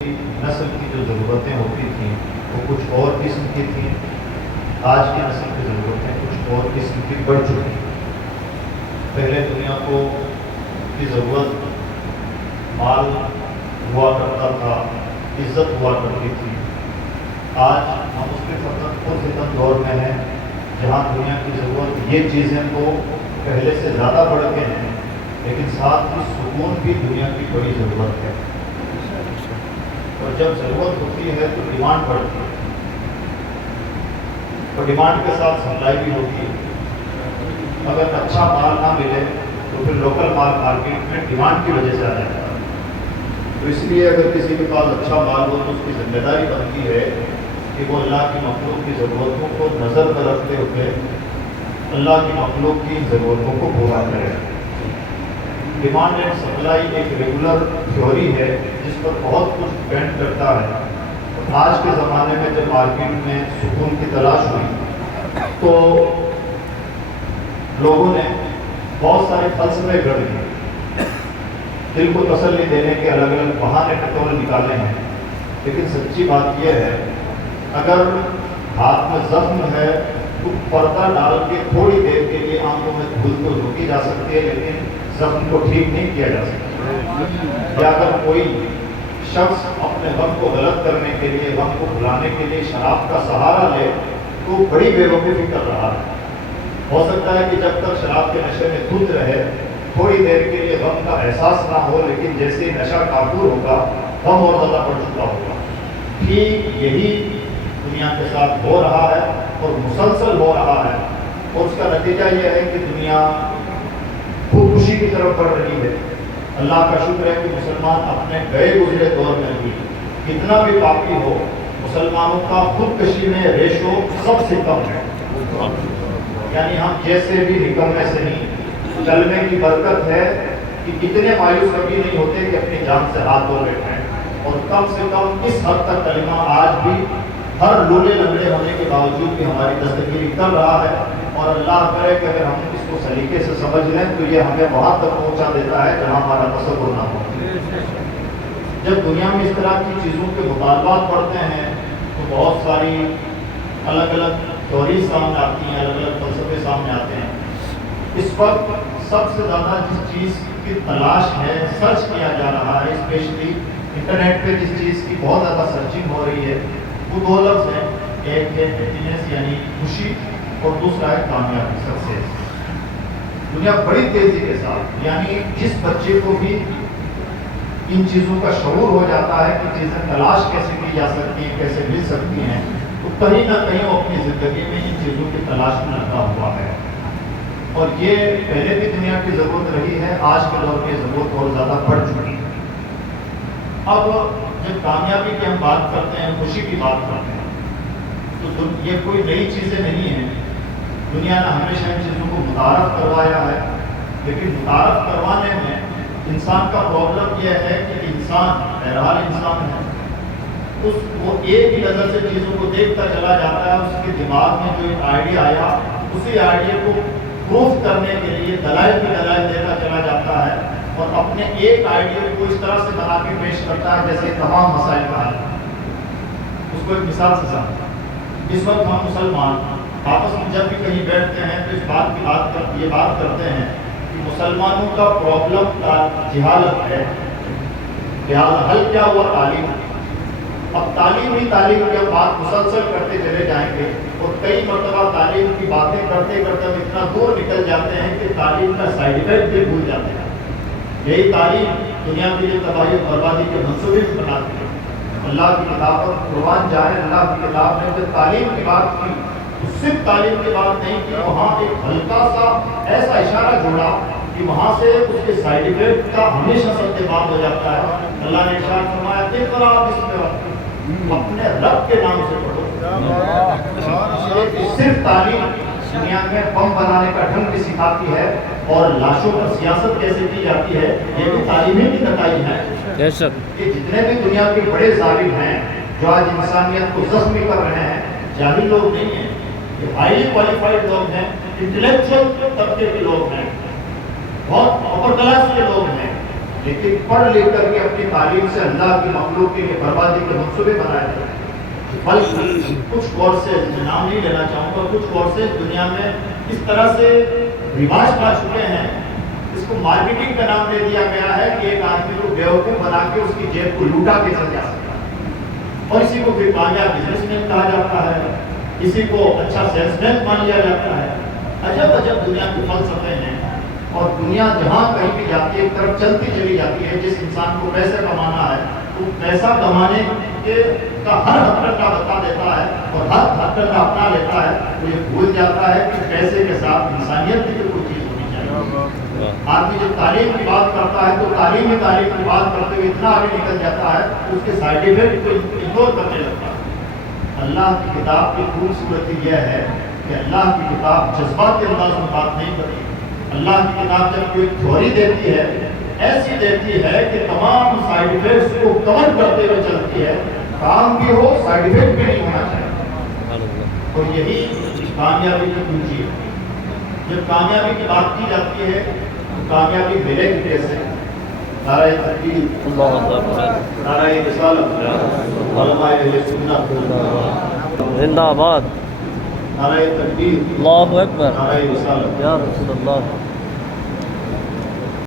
نسل کی جو ضرورتیں ہوتی تھیں وہ کچھ اور قسم کی تھیں، آج کی نسل کی ضرورتیں کچھ اور قسم کی بڑھ چکی ہیں۔ پہلے دنیا کو کی ضرورت مال ہوا کرتا تھا، عزت ہوا کرتی تھی۔ آج ہم اس کے فقط فتن دور میں ہیں جہاں دنیا کی ضرورت یہ چیزیں تو پہلے سے زیادہ بڑھ کے ہیں، لیکن ساتھ ہی سکون بھی دنیا کی بڑی ضرورت ہے۔ اور جب ضرورت ہوتی ہے تو ڈیمانڈ بڑھتی ہے، اور ڈیمانڈ کے ساتھ سپلائی بھی ہوتی ہے۔ اگر اچھا مال نہ ملے تو پھر لوکل مال مارکیٹ میں ڈیمانڈ کی وجہ سے آ جاتا ہے۔ تو اس لیے اگر کسی کے پاس اچھا مال ہو تو اس کی ذمہ داری بنتی ہے کہ وہ اللہ کی مخلوق کی ضرورتوں کو نظر میں رکھتے ہوئے اللہ کی مخلوق کی ضرورتوں کو پورا کرے۔ ڈیمانڈ اینڈ سپلائی ایک ریگولر تھیوری ہے جس پر بہت کچھ ڈپینڈ کرتا ہے۔ آج کے زمانے میں جب مارکیٹ میں سکون کی تلاش ہوئی تو لوگوں نے بہت سارے فلسفے گڑھ دیے، دل کو تسلی دینے کے الگ الگ بہانے ٹٹول نکالے ہیں، لیکن سچی بات یہ ہے اگر ہاتھ میں زخم ہے تو پردہ ڈال کے تھوڑی دیر کے لیے آنکھوں میں دھول تو روکی جا سکتی ہے، لیکن زخم کو ٹھیک نہیں کیا جا سکتا۔ یا اگر کوئی شخص اپنے غم کو غلط کرنے کے لیے، غم کو بھلانے کے لیے شراب کا سہارا لے تو بڑی بے وقوفی کر رہا ہے۔ ہو سکتا ہے کہ جب تک شراب کے نشے میں دھت رہے تھوڑی دیر کے لیے غم کا احساس نہ ہو، لیکن جیسے ہی نشہ کافور ہوگا غم اور زیادہ بڑھ چکا ہوگا۔ ٹھیک یہی دنیا کے ساتھ ہو رہا ہے اور مسلسل ہو رہا ہے، اور اس کا نتیجہ یہ ہے کہ دنیا خودکشی کی طرف بڑھ رہی ہے۔ اللہ کا شکر ہے کہ مسلمان اپنے گئے گزرے دور میں بھی کتنا بھی پاپی ہو، مسلمانوں کا خودکشی میں ریشو سب سے کم ہے۔ یعنی ہم جیسے بھی نکمے سے نہیں، کلمے کی برکت ہے کہ اتنے مایوس کبھی نہیں ہوتے کہ اپنی جان سے ہاتھ دھو بیٹھیں، اور کم سے کم اس حد تک کلمہ آج بھی ہر لولے لنگڑے ہونے کے باوجود بھی ہماری دستگیری کر رہا ہے، اور اللہ کرے کہ اگر ہم اس کو سلیقے سے سمجھ لیں تو یہ ہمیں وہاں تک پہنچا دیتا ہے جہاں ہمارا تصور نہ ہو۔ جب دنیا میں اس طرح کی چیزوں کے مطالبات بڑھتے ہیں تو بہت ساری الگ الگ تھیوریز سامنے آتی ہیں، الگ الگ فلسفے سامنے آتے ہیں۔ اس وقت سب سے زیادہ جس چیز کی تلاش ہے، سرچ کیا جا رہا ہے، اسپیشلی انٹرنیٹ پہ جس چیز کی بہت زیادہ سرچنگ ہو رہی ہے وہ دو لفظ ہیں، ایک ہے ہیپینس یعنی خوشی، اور دوسرا ہے کامیابی، سکسیس۔ دنیا بڑی تیزی کے ساتھ، یعنی جس بچے کو بھی ان چیزوں کا شعور ہو جاتا ہے کہ چیزیں تلاش کیسے کی جا سکتی ہیں، کیسے مل سکتی ہیں، تو کہیں نہ کہیں وہ اپنی زندگی میں ان چیزوں کی تلاش میں لگا ہوا ہے۔ اور یہ پہلے بھی دنیا کی ضرورت رہی ہے، آج کے دور کی ضرورت اور زیادہ بڑھ چکی ہے۔ اب جب کامیابی کی ہم بات کرتے ہیں، خوشی کی بات کرتے ہیں، تو یہ کوئی نئی چیزیں نہیں ہیں۔ دنیا نے ہمیشہ ان چیزوں کو متعارف کروایا ہے، لیکن متعارف کروانے میں انسان کا پرابلم یہ ہے کہ انسان بہرحال انسان ہے، وہ ایک ہی نظر سے چیزوں کو دیکھتا چلا جاتا ہے۔ اس کے دماغ میں جو ایک آئیڈیا آیا اسی آئیڈیا کو پروف کرنے کے لیے دلائل پہ دلائل دیتا چلا جاتا ہے، اور اپنے ایک آئیڈیا کو اس طرح سے بنا کے پیش کرتا ہے جیسے تمام مسائل کا حل۔ اس کو ایک مثال سے سمجھیں۔ اس وقت ہم مسلمان آپس میں جب بھی کہیں بیٹھتے ہیں تو یہ بات کرتے ہیں کہ مسلمانوں کا پرابلم جہالت ہے، حل کیا ہوا؟ تعلیم۔ اب تعلیم ہی تعلیم کی بات مسلسل کرتے چلے جائیں گے، اور کئی مرتبہ تعلیم کی باتیں کرتے کرتے ہم اتنا دور نکل جاتے ہیں کہ تعلیم کا سائیڈ افیکٹ بھی بھول جاتے ہیں۔ یہی تعلیم دنیا کے لیے تباہی و بربادی کے منصوبے بناتی ہے۔ اللہ کی کتاب پر قربان جائے، اللہ کی کتاب نے جب تعلیم کی بات کی تو صرف تعلیم کی بات نہیں کی، وہاں ایک ہلکا سا ایسا اشارہ جوڑا کہ وہاں سے اس کے سائیڈ افیکٹ کا ہمیشہ ستیہ ہو جاتا ہے۔ اللہ نے ارشاد فرمایا اقرأ بسم ربک، اپنے رب کے نام سے پڑھو۔ صرف تعلیم دنیا میں بم بنانے کا ڈھنگ بھی سکھاتی ہے، اور لاشوں پر سیاست کیسے کی جاتی ہے یہ بھی تعلیمی کی نتائج ہے۔ کہ جتنے بھی دنیا کے بڑے ظالم ہیں جو آج انسانیت کو زخمی کر رہے ہیں، جاہل لوگ نہیں ہیں، یہ ہائیلی کوالیفائڈ لوگ ہیں، انٹلیکچوئل طبقے کے لوگ ہیں، بہت اپر کلاس کے لوگ ہیں، لیکن پڑھ لکھ کر کے اپنی تعلیم سے اللہ کی مخلوق کے لیے بربادی کے منصوبے بنائے تھے. بلکہ کچھ کورسز، میں نام نہیں لینا چاہوں گا، کچھ کورسز دنیا میں اس طرح سے رواج پا چکے ہیں، اس کو مارکیٹنگ کا نام دے دیا گیا ہے کہ ایک آدمی کو بیوقوف بنا کے اس کی جیب کو لوٹا کے چل جا سکتا ہے، اور اسی کو پھر کامیاب بزنس مین کہا جاتا ہے، اسی کو اچھا سیلس مین مان لیا جاتا ہے. عجب عجب دنیا کے فلسفے ہیں، اور دنیا جہاں کہیں بھی جاتی ہے ایک طرف چلتی چلی جاتی ہے. جس انسان کو پیسے کمانا ہے وہ پیسہ کمانے کا ہر ہتھکنڈا بتا دیتا ہے اور ہر ہتھکنڈا اپنا لیتا ہے. وہ یہ بھول جاتا ہے کہ پیسے کے ساتھ انسانیت کی کوئی چیز ہونی چاہیے. آدمی جب تعلیم کی بات کرتا ہے تو تعلیم کی بات کرتے ہوئے اتنا آگے نکل جاتا ہے اس کے سائڈ ایفیکٹ کو اگنور کرنے لگتا ہے. اللہ کی کتاب کی خوبصورتی یہ ہے کہ اللہ کی کتاب جذبات کے انداز میں بات نہیں کرتی. اللہ کی کتاب جب کوئی تھیوری دیتی ہے ایسی دیتی ہے کہ تمام سائیڈ ایفیکٹس کو کور کرتے ہوئے چلتی ہے. کام بھی ہو، سائیڈ ایفیکٹ بھی نہیں ہونا چاہیے. اور یہی کامیابی کی کنجی ہے. جب کامیابی کی بات کی جاتی ہے تو کامیابی ملے گی کیسے؟ نعرہ تکبیر، نعرہ رسالت، علماء اہل سنت زندہ باد، نعرہ تکبیر، اللہ اکبر، نعرہ رسالت. یا رسول اللہ.